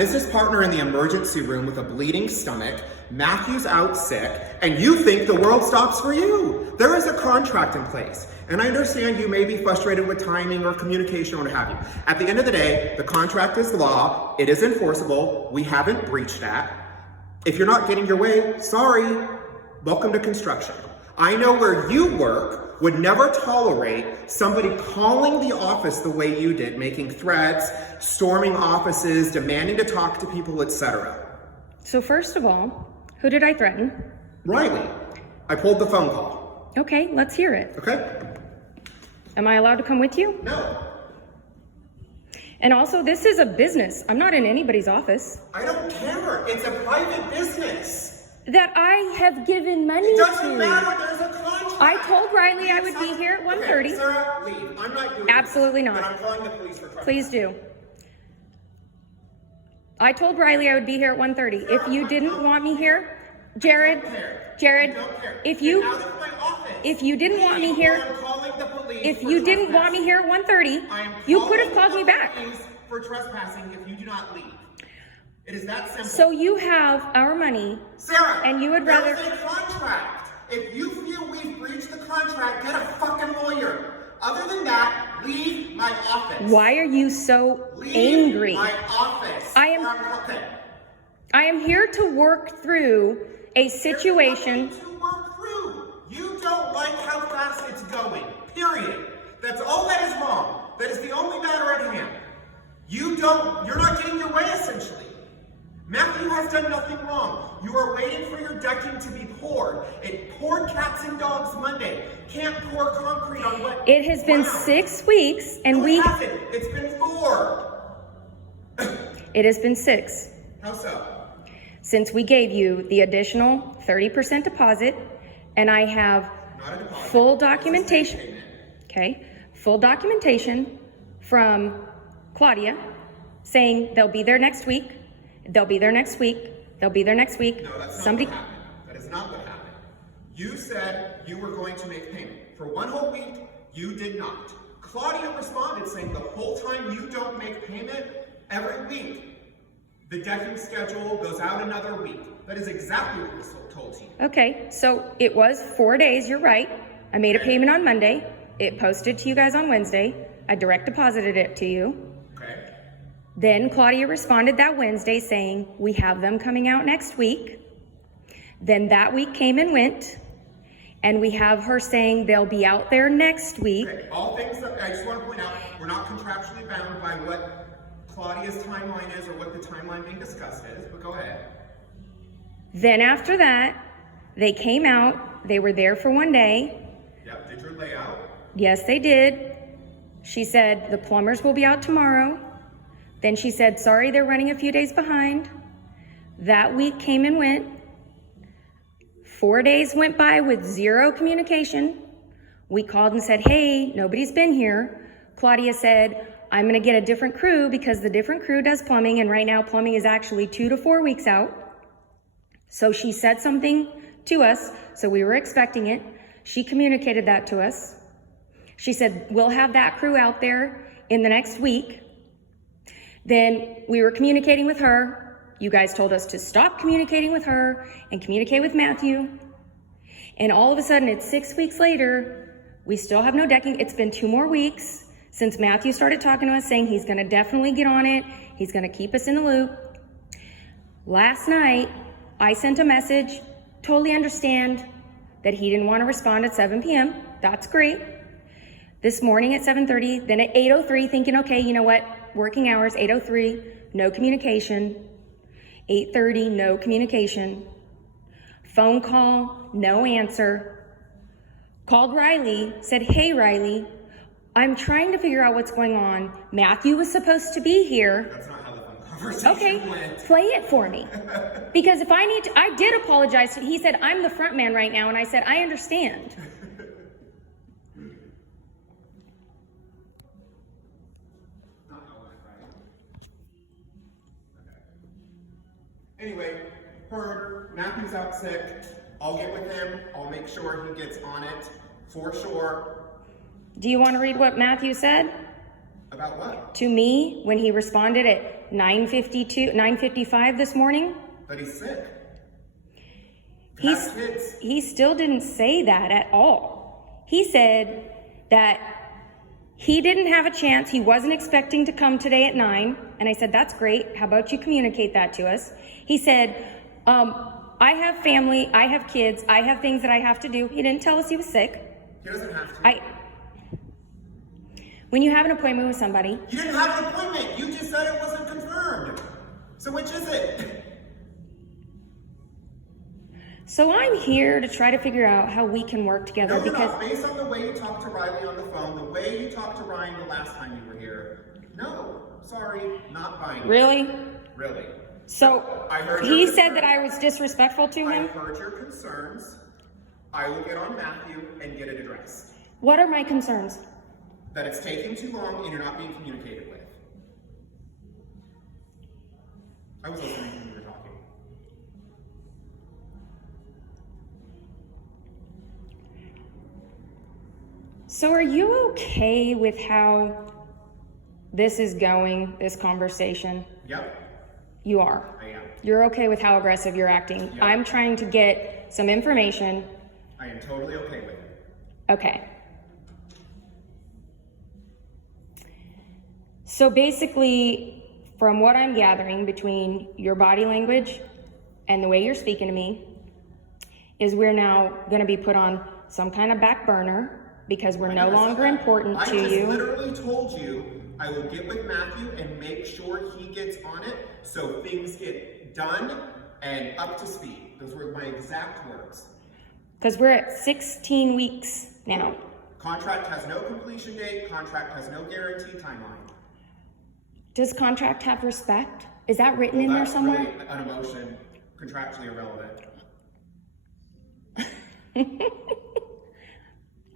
Business partner in the emergency room with a bleeding stomach, Matthew's out sick, and you think the world stops for you. There is a contract in place. And I understand you may be frustrated with timing or communication or what have you. At the end of the day, the contract is law. It is enforceable. We haven't breached that. If you're not getting your way, sorry. Welcome to construction. I know where you work would never tolerate somebody calling the office the way you did, making threats, storming offices, demanding to talk to people, etc. So first of all, who did I threaten? Riley. I pulled the phone call. Okay, let's hear it. Okay? Am I allowed to come with you? No. And also, this is a business. I'm not in anybody's office. I don't care. It's a private business. That I have given money It doesn't to. matter. There's a contract. I told Riley I would be here at 1:30. Okay, Sarah, leave. I'm not doing Absolutely this. not. But I'm calling the police for trouble. Please do. I told Riley I would be here at 1:30. If you didn't want me here, Jared, I don't care. Jared, I don't care. if Get you out of my office. if you didn't want me Leave, here, or I'm calling the police if for you didn't want trespassing. me here at 1:30, I am you could have calling called me the back. police for trespassing if you do not leave. It is that simple. So you have our money, Sarah, and you would rather. there's a contract. If you feel we've breached the contract, get a fucking lawyer. Other than that, leave my office. Why are you so Leave angry? my office. Okay. I am here to work through a situation. There's nothing to work through. You don't like how fast it's going. Period. That's all that is wrong. That is the only matter at hand. You're not getting your way, essentially. Matthew has done nothing wrong. You are waiting for your decking to be poured. It poured cats and dogs Monday. Can't pour concrete on wet. It has been ground. 6 weeks, and No, we. it hasn't. It's been 4. It has been 6 How so? since we gave you the additional 30% deposit, and I have Not a deposit. full It's a documentation. state payment. Okay, full documentation from Claudia saying they'll be there next week. They'll be there next week. They'll be there next week. No, that's not Somebody. what happened. That is not what happened. You said you were going to make payment. For 1 whole week, you did not. Claudia responded saying the whole time you don't make payment, every week, the decking schedule goes out another week. That is exactly what was told to you. Okay, so it was 4 days, you're right. I made a payment on Monday. It posted to you guys on Wednesday. I direct deposited it to you. Okay? Then Claudia responded that Wednesday saying, we have them coming out next week. Then that week came and went. And we have her saying they'll be out there next week. Okay, all things that I just want to point out, we're not contractually bound by what Claudia's timeline is or what the timeline being discussed is, but go ahead. Then after that, they came out. They were there for 1 day. Yep, did your layout. Yes, they did. She said the plumbers will be out tomorrow. Then she said, sorry, they're running a few days behind. That week came and went. 4 days went by with 0 communication. We called and said, hey, nobody's been here. Claudia said, I'm going to get a different crew because the different crew does plumbing, and right now plumbing is actually 2 to 4 weeks out. So she said something to us, so we were expecting it. She communicated that to us. She said, we'll have that crew out there in the next week. Then we were communicating with her. You guys told us to stop communicating with her and communicate with Matthew. And all of a sudden, it's 6 weeks later. We still have no decking. It's been 2 more weeks since Matthew started talking to us saying he's going to definitely get on it. He's going to keep us in the loop. Last night, I sent a message. Totally understand that he didn't want to respond at 7 p.m. That's great. This morning at 7:30, then at 8:03, thinking, okay, you know what? Working hours, 8:03, no communication. 8:30, no communication. Phone call, no answer. Called Riley, said, hey, Riley, I'm trying to figure out what's going on. Matthew was supposed to be here. That's not how the phone conversation Okay, went. play it for me. Because if I need to, I did apologize. He said, I'm the front man right now. And I said, I understand. Not how it went, right? Okay. Anyway, heard Matthew's out sick. I'll get with him. I'll make sure he gets on it for sure. Do you want to read what Matthew said About what? to me when he responded at 9:52, 9:55 this morning. That he's sick. He still didn't say that at all. He said that he didn't have a chance. He wasn't expecting to come today at 9. And I said, that's great. How about you communicate that to us? He said, I have family, I have kids, I have things that I have to do. He didn't tell us he was sick. He doesn't have to. When you have an appointment with somebody. You didn't have an appointment. You just said it wasn't confirmed. So which is it? So I'm here to try to figure out how we can work together. No, because not based on the way you talked to Riley on the phone, the way you talked to Ryan the last time you were here. No, sorry, not buying it. Really? Really. So I heard he said that I was disrespectful to him? I heard your concerns. I will get on Matthew and get it addressed. What are my concerns? That it's taking too long and you're not being communicated with. I was listening when you were talking. So are you okay with how this is going, this conversation? Yep. You are? I am. You're okay with how aggressive you're acting? Yep. I'm trying to get some information. I am totally okay with it. Okay. So basically, from what I'm gathering between your body language and the way you're speaking to me, is we're now going to be put on some kind of back burner because we're no longer important to you. I just literally told you I will get with Matthew and make sure he gets on it so things get done and up to speed. Those were my exact words. Because we're at 16 weeks now. Contract has no completion date. Contract has no guaranteed timeline. Does contract have respect? Is that written in there somewhere? That's really an emotion, contractually irrelevant.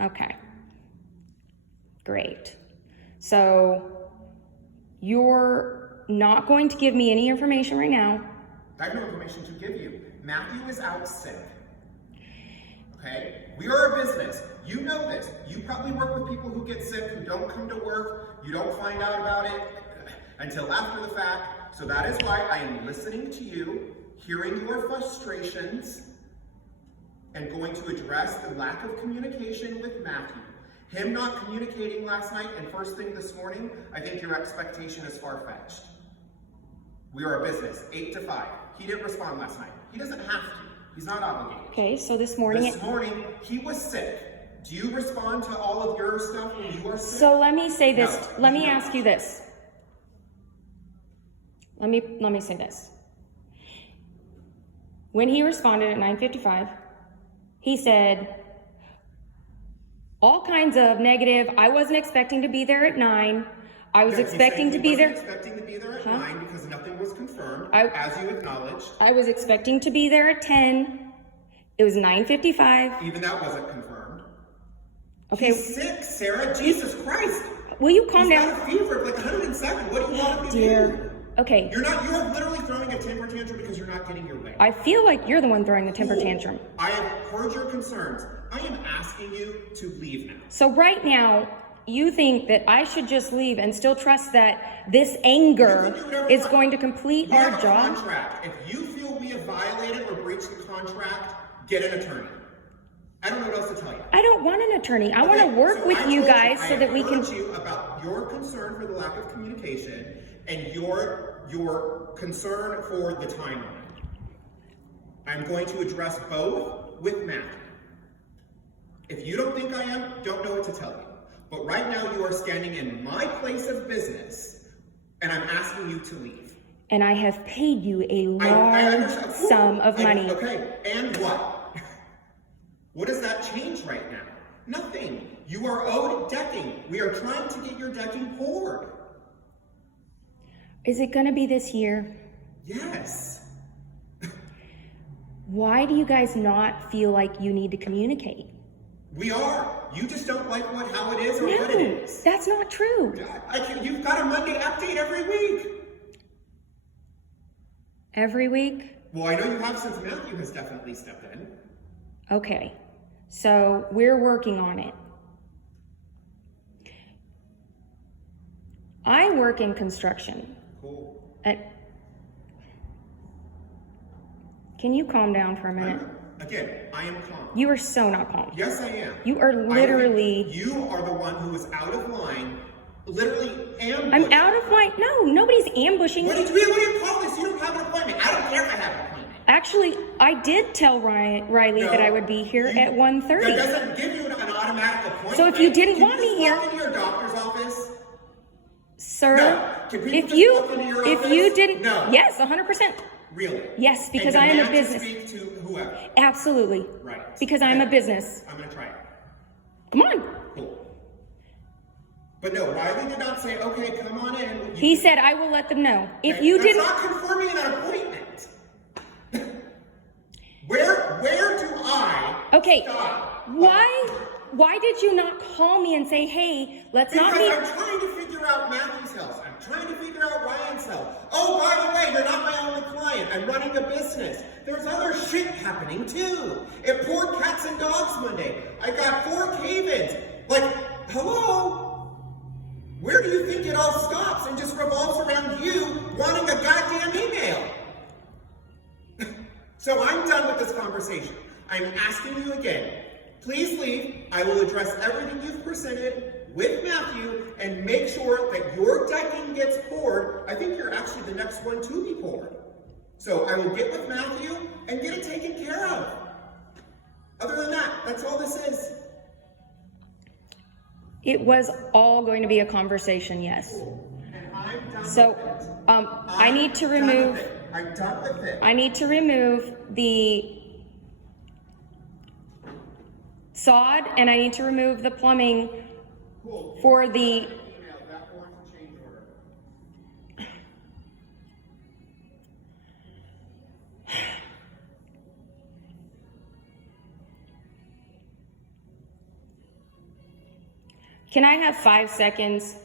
Okay. Great. So you're not going to give me any information right now. I have no information to give you. Matthew is out sick. Okay? We are a business. You know this. You probably work with people who get sick, who don't come to work. You don't find out about it until after the fact. So that is why I am listening to you, hearing your frustrations, and going to address the lack of communication with Matthew. Him not communicating last night and first thing this morning, I think your expectation is far-fetched. We are a business, 8 to 5. He didn't respond last night. He doesn't have to. He's not obligated. Okay, so this morning... This morning, he was sick. Do you respond to all of your stuff when you are sick? So let me say this. No, let me ask you this. Let me say this. When he responded at 9:55, he said all kinds of negative. I wasn't expecting to be there at 9. I was expecting to be there. Expecting to be there at 9 because nothing was confirmed, as you acknowledged. I was expecting to be there at 10. It was 9:55. Even that wasn't confirmed. Okay. He's sick, Sarah. Jesus Christ. Will you calm down? He's got a fever of like 107. What do you want me to do? Okay. You're literally throwing a temper tantrum because you're not getting your way. I feel like you're the one throwing the temper tantrum. I have heard your concerns. I am asking you to leave now. So right now, you think that I should just leave and still trust that this anger is going to complete our job? Contract. If you feel we have violated or breached the contract, get an attorney. I don't know what else to tell you. I don't want an attorney. I want to work with you guys so that we can... I told you about your concern for the lack of communication and your concern for the timeline. I'm going to address both with Matt. If you don't think I am, don't know what to tell you. But right now you are standing in my place of business and I'm asking you to leave. And I have paid you a large sum of money. Okay, and what? What does that change right now? Nothing. You are owed decking. We are trying to get your decking poured. Is it going to be this year? Yes. Why do you guys not feel like you need to communicate? We are. You just don't like how it is or what it is. That's not true. You've got a Monday update every week. Every week? Well, I know you have since Matthew has definitely stepped in. Okay. So we're working on it. I work in construction. Cool. Can you calm down for a minute? Again, I am calm. You are so not calm. Yes, I am. You are literally... You are the one who is out of line, literally ambushing. I'm out of line. No, nobody's ambushing. What do you call this? You don't have an appointment. I don't care if I have an appointment. Actually, I did tell Riley that I would be here at 1:30. That doesn't give you an automatic appointment. So if you didn't want me here... Can you just walk into your doctor's office? Sir, No. Can people if just you walk into your if office? you didn't... No. Yes, 100%. Really? Yes, because and I am a demand to business. Speak to whoever. Absolutely. Right. Because I'm a business. I'm going to try it. Come on. Cool. But no, Riley did not say, okay, come on in. He said, I will let them know. If Okay, you that's didn't... not confirming an appointment. Where do I Okay, stop? why did you not call me and say, hey, let's not Because be... I'm trying to figure out Matthew's health. I'm trying to figure out Ryan's health. Oh, by the way, you're not my only client. I'm running a business. There's other shit happening too. It poured cats and dogs Monday. I got 4 cave-ins. Like, hello? Where do you think it all stops and just revolves around you wanting a goddamn email? So I'm done with this conversation. I'm asking you again. Please leave. I will address everything you've presented with Matthew and make sure that your decking gets poured. I think you're actually the next one to be poured. So I will get with Matthew and get it taken care of. Other than that, that's all this is. It was all going to be a conversation, yes. And I'm done So, with it. I need to remove... I'm done with it. I need to remove the sod, and I need to remove the plumbing for the... Can I have 5 seconds